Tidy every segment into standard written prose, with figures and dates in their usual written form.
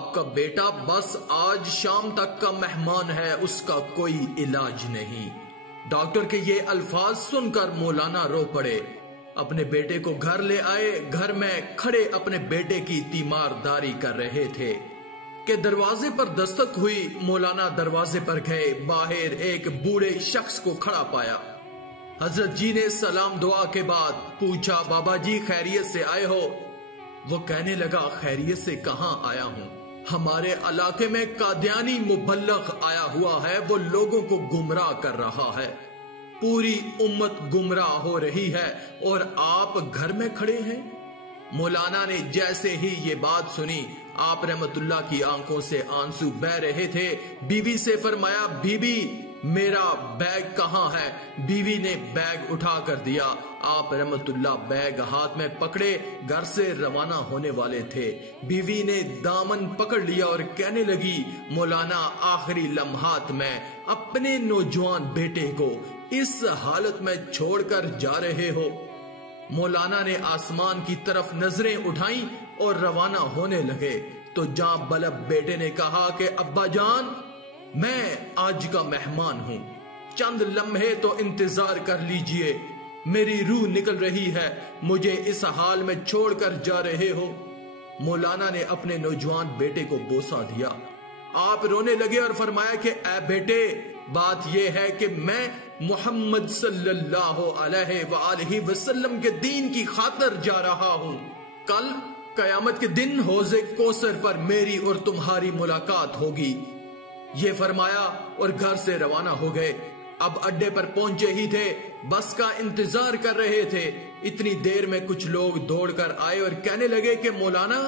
آپ کا بیٹا بس آج شام تک کا مہمان ہے، اس کا کوئی علاج نہیں۔ ڈاکٹر کے یہ الفاظ سن کر مولانا رو پڑے، اپنے بیٹے کو گھر لے آئے۔ گھر میں کھڑے اپنے بیٹے کی تیمارداری کر رہے تھے کہ دروازے پر دستک ہوئی۔ مولانا دروازے پر گئے، باہر ایک بوڑھے شخص کو کھڑا پایا۔ حضرت جی نے سلام دعا کے بعد پوچھا، بابا جی خیریت سے آئے ہو؟ وہ کہنے لگا، خیریت سے کہاں آیا ہوں، ہمارے علاقے میں قادیانی مبلغ آیا ہوا ہے، وہ لوگوں کو گمراہ کر رہا ہے، پوری امت گمراہ ہو رہی ہے اور آپ گھر میں کھڑے ہیں۔ مولانا نے جیسے ہی یہ بات سنی، آپ رحمت اللہ کی آنکھوں سے آنسو بہہ رہے تھے۔ بیوی سے فرمایا، بیوی میرا بیگ کہاں ہے؟ بیوی نے بیگ اٹھا کر دیا۔ آپ رحمت اللہ بیگ ہاتھ میں پکڑے گھر سے روانہ ہونے والے تھے۔ بیوی نے دامن پکڑ لیا اور کہنے لگی، مولانا آخری لمحات میں اپنے نوجوان بیٹے کو اس حالت میں چھوڑ کر جا رہے ہو؟ مولانا نے آسمان کی طرف نظریں اٹھائیں اور روانہ ہونے لگے تو جاں بلب بیٹے نے کہا کہ ابا جان، میں آج کا مہمان ہوں، چند لمحے تو انتظار کر لیجئے، میری روح نکل رہی ہے، مجھے اس حال میں چھوڑ کر جا رہے ہو۔ مولانا نے اپنے نوجوان بیٹے کو بوسہ دیا۔ آپ رونے لگے اور فرمایا کہ اے بیٹے، بات یہ ہے کہ میں محمد صلی اللہ علیہ وآلہ وسلم کے دین کی خاطر جا رہا ہوں۔ کل قیامت کے دن حوض کوثر پر میری اور تمہاری ملاقات ہوگی۔ یہ فرمایا اور گھر سے روانہ ہو گئے۔ اب اڈے پر پہنچے ہی تھے، بس کا انتظار کر رہے تھے۔ اتنی دیر میں کچھ لوگ دوڑ کر آئے اور کہنے لگے کہ مولانا،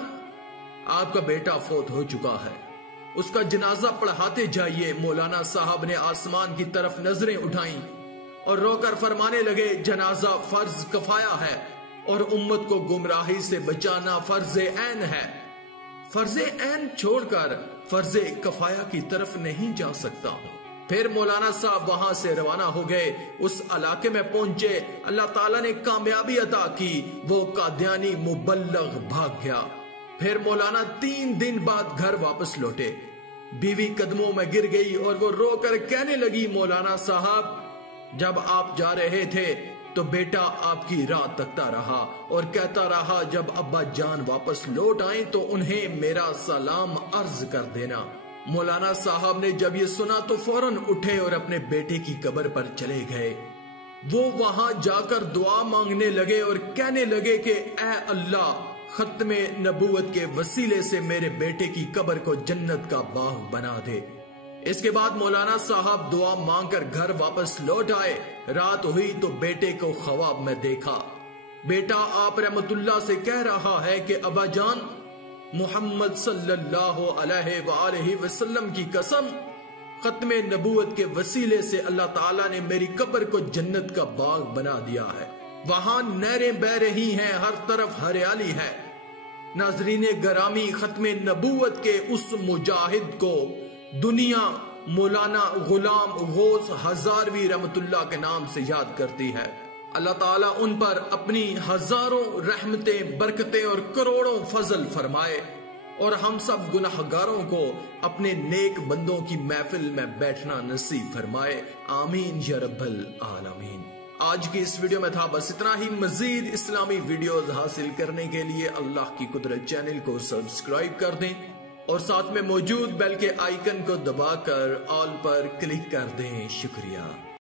آپ کا بیٹا فوت ہو چکا ہے، اس کا جنازہ پڑھاتے جائیے۔ مولانا صاحب نے آسمان کی طرف نظریں اٹھائیں اور رو کر فرمانے لگے، جنازہ فرض کفایہ ہے اور امت کو گمراہی سے بچانا فرض عین ہے۔ فرض عین چھوڑ کر فرض کفایہ کی طرف نہیں جا سکتا ہوں۔ پھر مولانا صاحب وہاں سے روانہ ہو گئے، اس علاقے میں پہنچے، اللہ تعالیٰ نے کامیابی عطا کی، وہ قادیانی مبلغ بھاگ گیا۔ پھر مولانا 3 دن بعد گھر واپس لوٹے۔ بیوی قدموں میں گر گئی اور وہ رو کر کہنے لگی، مولانا صاحب، جب آپ جا رہے تھے تو بیٹا آپ کی راہ تکتا رہا اور کہتا رہا، جب ابا جان واپس لوٹ آئیں تو انہیں میرا سلام عرض کر دینا۔ مولانا صاحب نے جب یہ سنا تو فوراً اٹھے اور اپنے بیٹے کی قبر پر چلے گئے۔ وہ وہاں جا کر دعا مانگنے لگے اور کہنے لگے کہ اے اللہ، ختم نبوت کے وسیلے سے میرے بیٹے کی قبر کو جنت کا باغ بنا دے۔ اس کے بعد مولانا صاحب دعا مانگ کر گھر واپس لوٹ آئے۔ رات ہوئی تو بیٹے کو خواب میں دیکھا۔ بیٹا آپ رحمت اللہ سے کہہ رہا ہے کہ ابا جان، محمد صلی اللہ علیہ وآلہ وسلم کی قسم، ختم نبوت کے وسیلے سے اللہ تعالیٰ نے میری قبر کو جنت کا باغ بنا دیا ہے، وہاں نہریں بہ رہی ہیں، ہر طرف ہریالی ہے۔ ناظرین گرامی، ختم نبوت کے اس مجاہد کو دنیا مولانا غلام غوث ہزاروی رحمت اللہ کے نام سے یاد کرتی ہے۔ اللہ تعالیٰ ان پر اپنی ہزاروں رحمتیں، برکتیں اور کروڑوں فضل فرمائے اور ہم سب گناہگاروں کو اپنے نیک بندوں کی محفل میں بیٹھنا نصیب فرمائے، آمین یا رب العالمین۔ آج کی اس ویڈیو میں تھا بس اتنا ہی۔ مزید اسلامی ویڈیوز حاصل کرنے کے لیے اللہ کی قدرت چینل کو سبسکرائب کر دیں اور ساتھ میں موجود بیل کے آئیکن کو دبا کر آل پر کلک کر دیں۔ شکریہ۔